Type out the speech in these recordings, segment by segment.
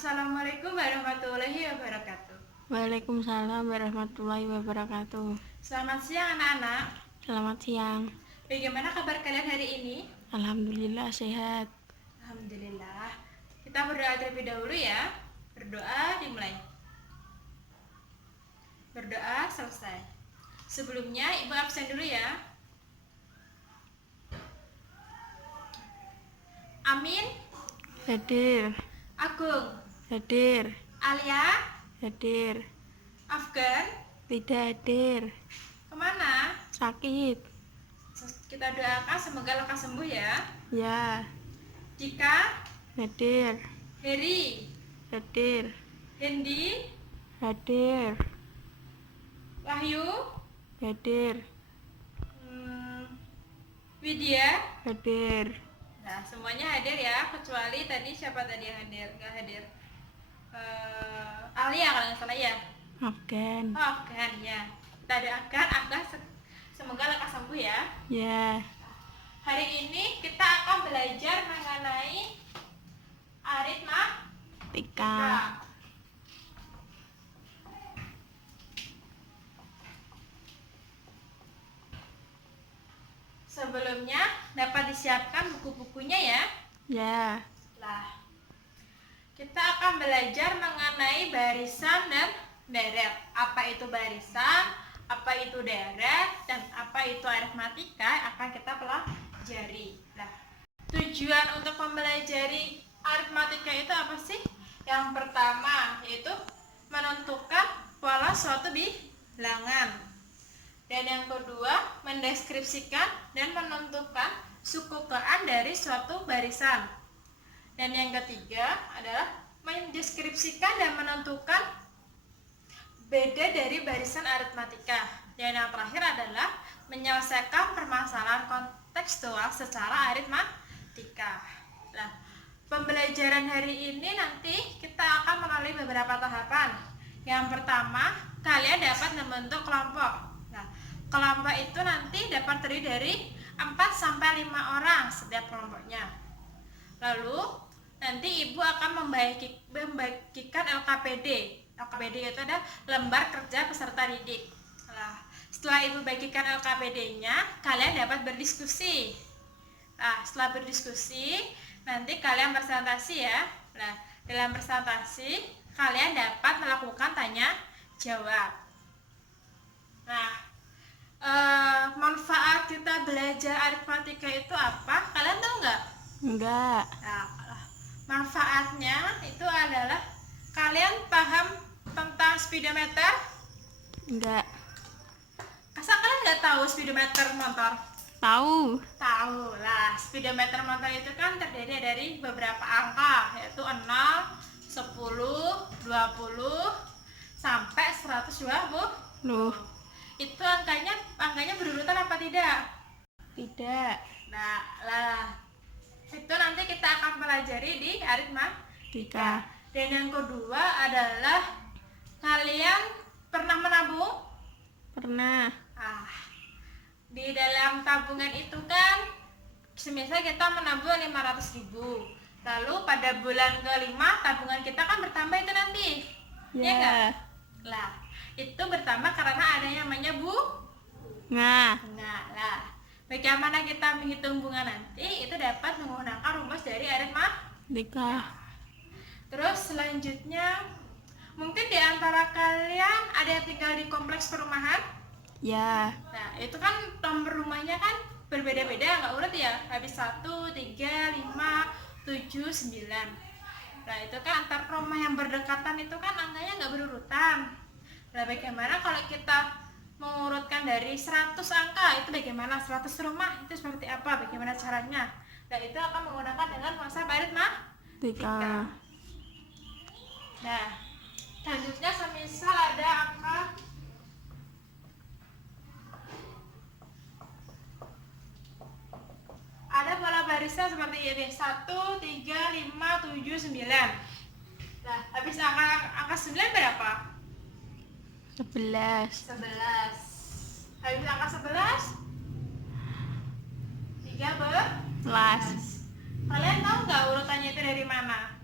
Assalamualaikum warahmatullahi wabarakatuh. Waalaikumsalam warahmatullahi wabarakatuh. Selamat siang anak-anak. Selamat siang. Bagaimana kabar kalian hari ini? Alhamdulillah sehat. Alhamdulillah. Kita berdoa terlebih dahulu ya. Berdoa dimulai. Berdoa selesai. Sebelumnya ibu absen dulu ya. Amin. Hadir. Agung. Hadir. Alia. Hadir. Afgan. Tidak hadir. Kemana? Sakit. Kita doakan semoga lekas sembuh ya. Ya. Dika. Hadir. Heri. Hadir. Hendi. Hadir. Wahyu. Hadir. Widya. Hadir. Nah, semuanya hadir ya, kecuali tadi siapa tadi yang hadir? Nggak hadir. Alia kalau nggak salah ya. Afgan. Oh, kan ya. Kita doakan Afgan semoga lekas sembuh ya. Ya. Hari ini kita akan belajar mengenai aritmatika. Sebelumnya dapat disiapkan buku-bukunya ya. Ya. Lah, kita akan belajar mengenai barisan dan deret. Apa itu barisan, apa itu deret, dan apa itu aritmatika akan kita pelajari. Nah, tujuan untuk mempelajari aritmatika itu apa sih? Yang pertama yaitu menentukan pola suatu bilangan. Dan yang kedua, mendeskripsikan dan menentukan sukukean dari suatu barisan. Dan yang ketiga adalah mendeskripsikan dan menentukan beda dari barisan aritmatika. Dan yang terakhir adalah menyelesaikan permasalahan kontekstual secara aritmatika. Nah, pembelajaran hari ini nanti kita akan melalui beberapa tahapan. Yang pertama, kalian dapat membentuk kelompok. Nah, kelompok itu nanti dapat terdiri dari 4-5 orang setiap kelompoknya. Lalu nanti ibu akan membagikan LKPD. LKPD itu ada lembar kerja peserta didik. Nah, setelah ibu bagikan LKPD-nya, kalian dapat berdiskusi. Nah, setelah berdiskusi, nanti kalian presentasi ya. Nah, dalam presentasi kalian dapat melakukan tanya jawab. Nah, manfaat kita belajar aritmatika itu apa? Kalian tahu nggak? Enggak. Nah, manfaatnya itu adalah kalian paham tentang speedometer? Enggak. Masa kalian nggak tahu speedometer motor? Tahu. Tahu lah, speedometer motor itu kan terdiri dari beberapa angka, yaitu 0, 10, 20, sampai 120. Loh. Itu angkanya berurutan apa tidak? Tidak. Nah, lah itu nanti kita akan pelajari di aritmatika. Dan yang kedua adalah kalian pernah menabung? Pernah. Di dalam tabungan itu kan semisal kita menabung 500.000. Lalu pada bulan ke-5 tabungan kita kan bertambah itu nanti. Ya enggak? Lah, itu bertambah karena adanya namanya bunga. Lah, bagaimana kita menghitung bunga nanti? Itu dapat menggunakan rumus dari aritmatika. Terus selanjutnya, mungkin di antara kalian ada yang tinggal di kompleks perumahan? Ya. Nah, itu kan nomor rumahnya kan berbeda-beda, nggak urut ya? Habis 1, 3, 5, 7, 9. Nah, itu kan antar rumah yang berdekatan itu kan angkanya nggak berurutan. Nah, bagaimana kalau kita mengurutkan dari 100 angka, itu bagaimana 100 rumah, itu seperti apa, bagaimana caranya? Nah, itu akan menggunakan dengan konsep aritmatika. Nah, selanjutnya semisal ada angka pola barisan seperti ini, 1, 3, 5, 7, 9. Nah, habis angka 9 berapa? 11. 11. Habis angka 11? 13. Kalian tahu nggak urutannya itu dari mana?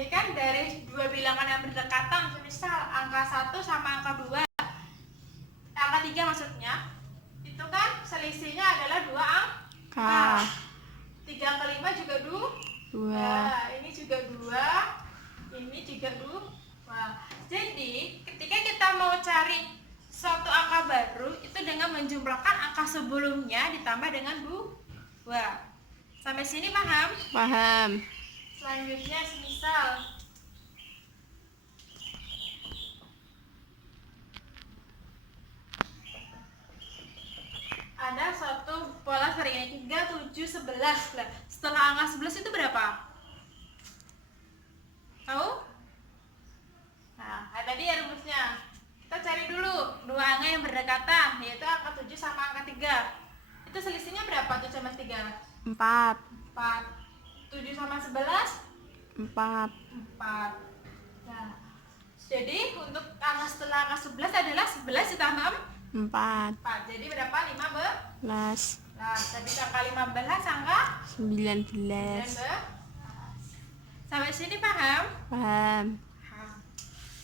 Ini kan dari dua bilangan yang berdekatan, misal angka 1 sama angka 2, angka 3 maksudnya. Itu kan selisihnya adalah 2 angka. 3 ke 5 juga 2. Ini juga 2. Ini juga 2. Jadi, ketika kita mau cari suatu angka baru, itu dengan menjumlahkan angka sebelumnya ditambah dengan 2. Sampai sini paham? Paham. Selanjutnya semisal ada suatu pola seperti ini 3, 7, 11. Nah, setelah angka 11 itu berapa? Tahu? Nah, tadi ya rumusnya. Kita cari dulu dua angka yang berdekatan, yaitu angka 7 sama angka 3. Itu selisihnya berapa? 7 sama 3? 4. 4. 7 sama 11? 4. 4. Nah, jadi untuk angka setelah angka 11 adalah 11 ditambah 4. 4. Jadi berapa? 15. 11. Nah, tadi angka 15, angka 19. 19. Sampai sini paham? Paham.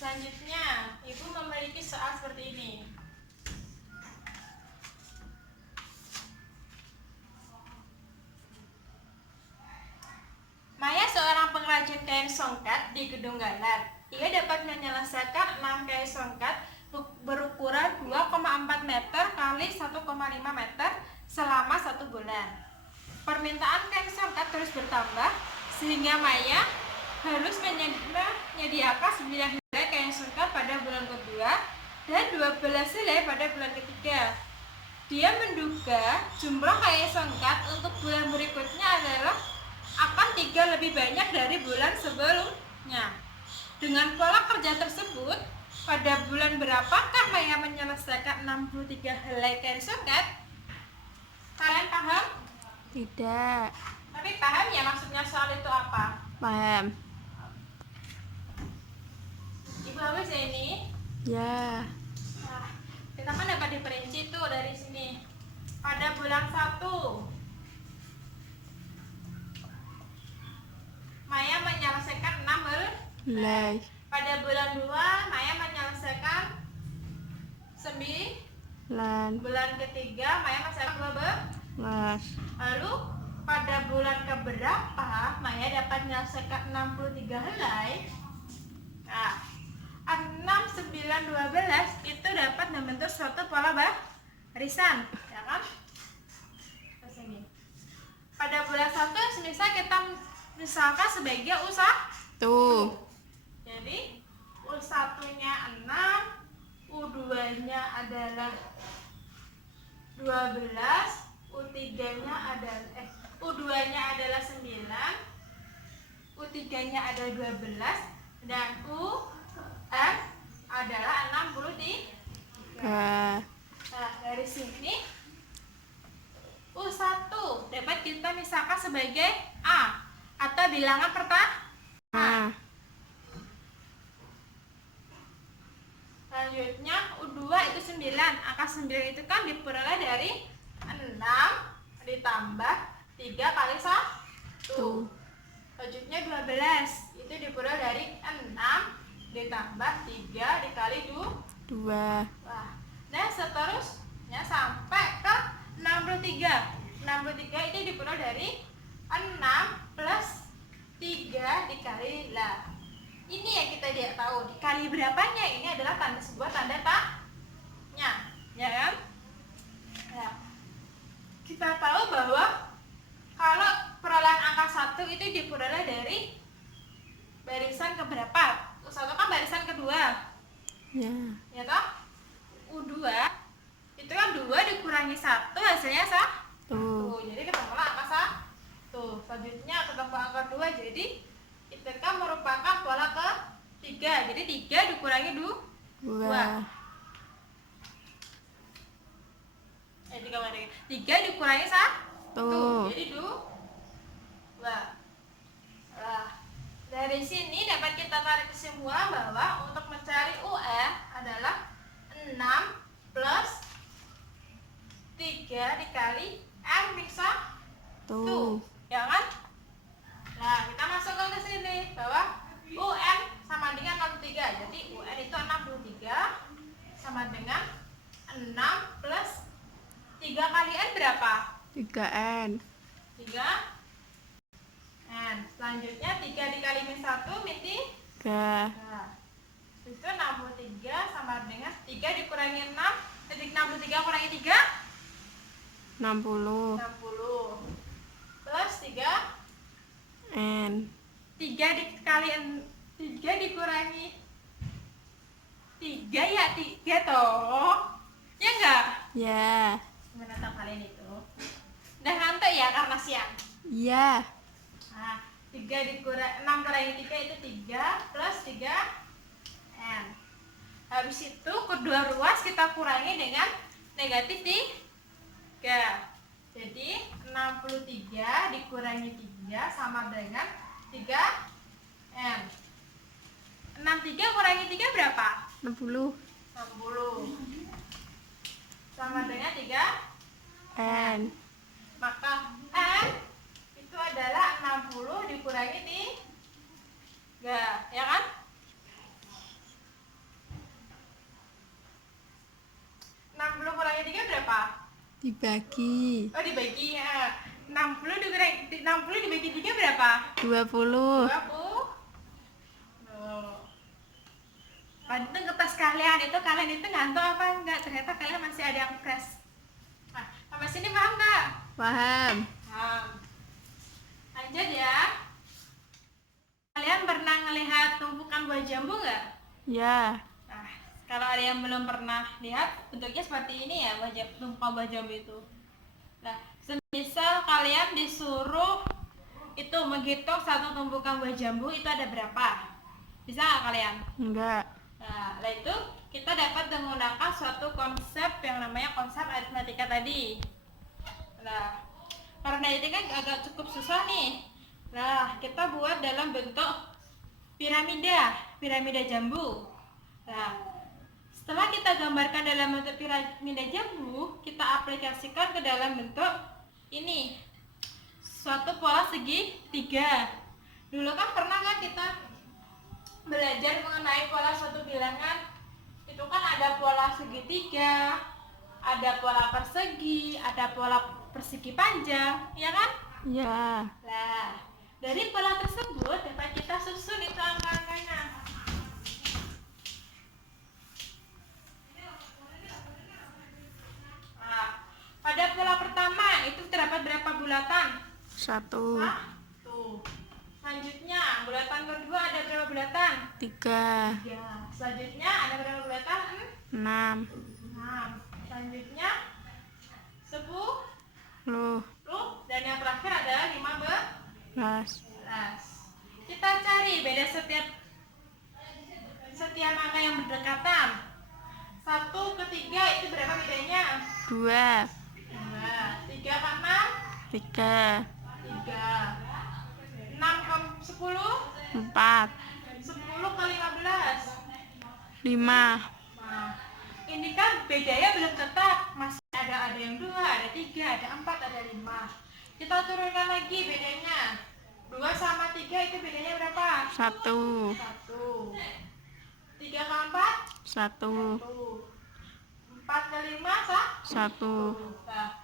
Selanjutnya, Ibu memiliki soal seperti ini. Maya seorang pengrajin kain songkat di Gedung Galar. Ia dapat menyelesaikan 6 kain songkat berukuran 2,4 meter kali 1,5 meter selama 1 bulan. Permintaan kain songkat terus bertambah sehingga Maya harus menyediakan 9 helai kain songkat pada bulan kedua dan 12 helai pada bulan ketiga. Dia menduga jumlah kain songkat untuk bulan berikutnya adalah akan 3 lebih banyak dari bulan sebelumnya. Dengan pola kerja tersebut, pada bulan berapakah Maya menyelesaikan 63 helai kain songkat? Kalian paham? Tidak. Tapi paham ya maksudnya soal itu apa? Paham. Ibu habis ya ini? Ya. Nah, kita kan dapat diperinci tuh dari sini. Pada bulan 1 Maya menyelesaikan 6 helai. Pada bulan 2 Maya menyelesaikan 9. Bulan ketiga Maya menyelesaikan 12. Lalu pada bulan keberapa Maya dapat menyelesaikan 63 helai? Nah, 6, 9, 12 itu dapat membentuk suatu pola barisan, ya kan? Terus ini. Pada bulan 1 semisal kita misalkan sebagai U1. Jadi U1-nya 6, U2-nya adalah 12, U3-nya adalah U2-nya adalah 9, U3-nya adalah 12 dan UN adalah 63. Nah, dari sini U1 dapat kita misalkan sebagai A atau bilangan pertama. Selanjutnya U2 itu 9. Angka 9 itu kan diperoleh dari 6 ditambah 3 kali 1. Selanjutnya 12 itu diperoleh dari 6 ditambah 3 dikali 2. Nah, seterusnya sampai ke 63. 63 itu diperoleh dari 6 plus 3 dikali lah. Ini yang kita tidak tahu. Dikali berapanya ini adalah sebuah tanda tanya, ya kan? Nah, kita tahu bahwa kalau perolehan angka 1 itu diperoleh dari barisan keberapa? U1 kan barisan kedua. Ya toh? U2 itu kan 2 dikurangi 1 hasilnya 1. Jadi ketemulah angka 1. Selanjutnya ketemu angka 2, jadi itu kan merupakan pola ketiga. Jadi 3 dikurangi 2. 3 dikurangi 1. Jadi 2. Nah, dari sini dapat kita tarik kesimpulan bahwa untuk mencari UN adalah 6 plus 3 dikali R min 1. Ya kan? Nah, kita masukkan ke sini bahwa 3N. 3N. Selanjutnya 3 dikali min 1 min 3. 3. Itu 63 sama dengan 3 dikurangi 6. 63 kurangi 3 60. 60 plus 3 N. 3 dikali 3 dikurangi 3 ya 3 toh. Ya enggak? Ya. Gimana tak kalian itu? Udah ngantuk ya karena siang. Ya. Nah, 6 kurangi 3 itu 3 plus 3 N. Habis itu kedua ruas kita kurangi dengan negatif 3. Jadi 63 dikurangi 3 sama dengan 3 N. 63 kurangi 3 berapa? 60. 60 sama dengan 3 N. maka N itu adalah 60 dikurangi 3, ya kan? Kurangi 3 berapa? Dibagi. Oh dibagi ya. 60 dibagi 3 berapa? 20. 20. Itu kertas kalian itu ngantuk apa enggak? Ternyata kalian masih ada yang fresh. Nah, sampai sini paham enggak? Paham. Paham. Lanjut ya. Kalian pernah ngelihat tumpukan buah jambu enggak? Ya. Nah, kalau ada yang belum pernah lihat, bentuknya seperti ini ya, tumpukan buah jambu itu. Nah, semisal kalian disuruh itu menghitung satu tumpukan buah jambu itu ada berapa? Bisa nggak kalian? Enggak. Nah, setelah itu kita dapat menggunakan suatu konsep yang namanya konsep aritmatika tadi. Nah, karena ini kan agak cukup susah nih. Nah, kita buat dalam bentuk piramida jambu. Nah, setelah kita gambarkan dalam bentuk piramida jambu, kita aplikasikan ke dalam bentuk ini. Suatu pola segitiga. Dulu kan pernah kan kita belajar mengenai pola suatu bilangan. Itu kan ada pola segitiga, ada pola persegi, ada pola persegi panjang, ya kan? Ya. Nah, dari pola tersebut dapat kita susun itu angka-angkanya. Nah, pada pola pertama itu terdapat berapa bulatan? 1. 1. Selanjutnya, bulatan kedua ada berapa bulatan? 3. 3. Selanjutnya ada berapa bulatan? 6. 6. Selanjutnya 10. 10. Dan yang terakhir adalah 15. 11. Kita cari beda setiap angka yang berdekatan. 1 ke 3 itu berapa bedanya? 2. 2. 3 ke 6? 3. 3. 6 ke 10? 4. 10 ke 15? 5. Nah, ini kan bedanya belum tetap. Masih ada yang 2, ada 3, ada 4, ada 5. Kita turunkan lagi bedanya. 2 sama 3 itu bedanya berapa? 1. 1. 3 ke 4? 1. 4 ke 5 1. Nah,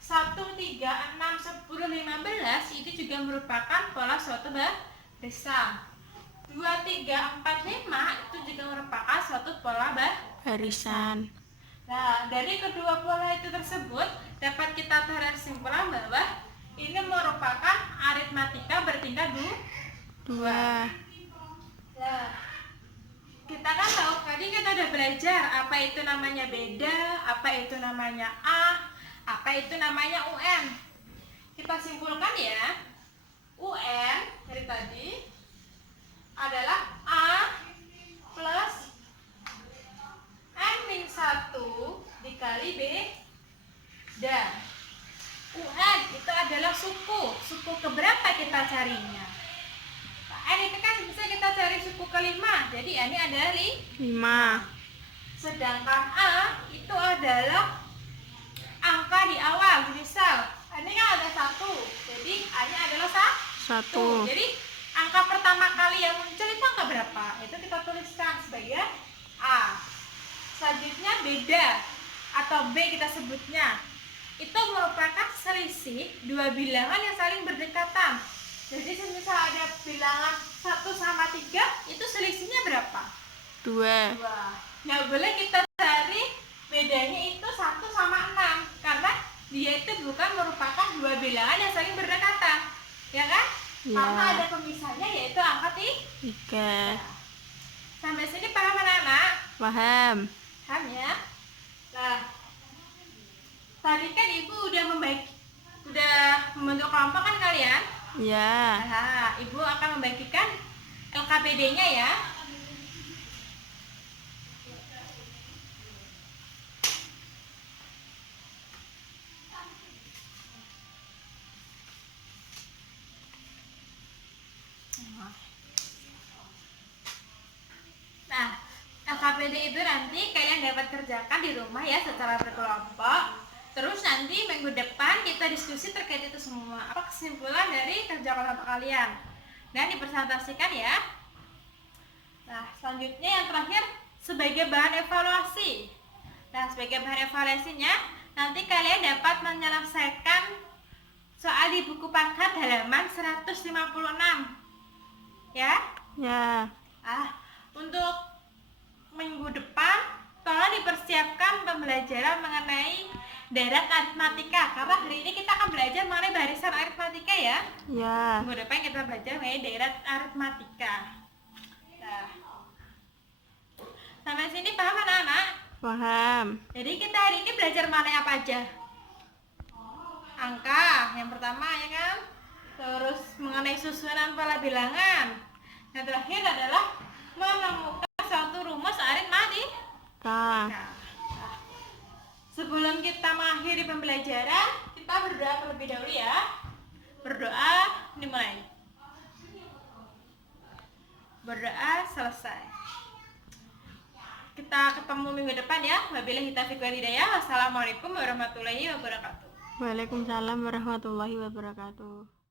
1, 3, 6, 10, 15 itu juga merupakan pola suatu barisan. 2, 3, 4, 5 itu juga merupakan suatu pola Barisan. Nah, dari kedua pola itu tersebut dapat kita tarik kesimpulan bahwa ini merupakan aritmatika bertingkat 2. Nah, kita kan tahu tadi kita udah belajar apa itu namanya beda, apa itu namanya A, apa itu namanya UN. Kita simpulkan ya, UN dari tadi adalah A plus N-1 dikali beda. UN itu adalah suku keberapa kita carinya. N itu kan bisa kita cari suku kelima, jadi ini adalah 5. sedangkan A itu adalah angka di awal. Misal ini kan ada 1, jadi A nya adalah 1. 1. Jadi angka pertama kali yang muncul itu angka berapa? Itu kita tuliskan sebagai A. Selanjutnya beda atau B kita sebutnya. itu merupakan selisih dua bilangan yang saling berdekatan. Jadi semisal ada bilangan 1 sama 3, itu selisihnya berapa? 2. 2. Nggak boleh kita cari bedanya itu 1 sama 6, karena dia itu bukan merupakan dua bilangan yang saling berdekatan, ya kan? Ya. Karena ada pemisahnya, yaitu angka 3. Sampai sini paham anak-anak? Paham. Paham ya? Nah, tadi kan ibu udah membentuk kelompok kan kalian? Ya. Nah, ibu akan membagikan LKPD-nya ya. Nah, LKPD itu nanti kalian dapat kerjakan di rumah ya secara berkelompok. Terus nanti minggu depan kita diskusi terkait itu semua. Apa kesimpulan dari kerja kelompok kalian? Dan dipresentasikan ya. Nah, selanjutnya yang terakhir sebagai bahan evaluasi. Nah, sebagai bahan evaluasinya nanti kalian dapat menyelesaikan soal di buku paket halaman 156. Ya? Ya. Untuk minggu depan tolong dipersiapkan pembelajaran mengenai darat aritmatika, karena hari ini kita akan belajar mengenai barisan aritmatika ya. Ya. Minggu depan kita belajar mengenai darat aritmatika. Nah, sampai sini paham anak-anak? Paham. Jadi kita hari ini belajar mengenai apa aja? Angka yang pertama ya kan, terus mengenai susunan pola bilangan. Yang terakhir adalah menemukan suatu rumus aritmatika. Nah, sebelum kita mengakhiri pembelajaran, kita berdoa terlebih dahulu ya. Berdoa dimulai. Berdoa selesai. Kita ketemu minggu depan ya. Wabillahi taufiq wal hidayah. Wassalamualaikum warahmatullahi wabarakatuh. Waalaikumsalam warahmatullahi wabarakatuh.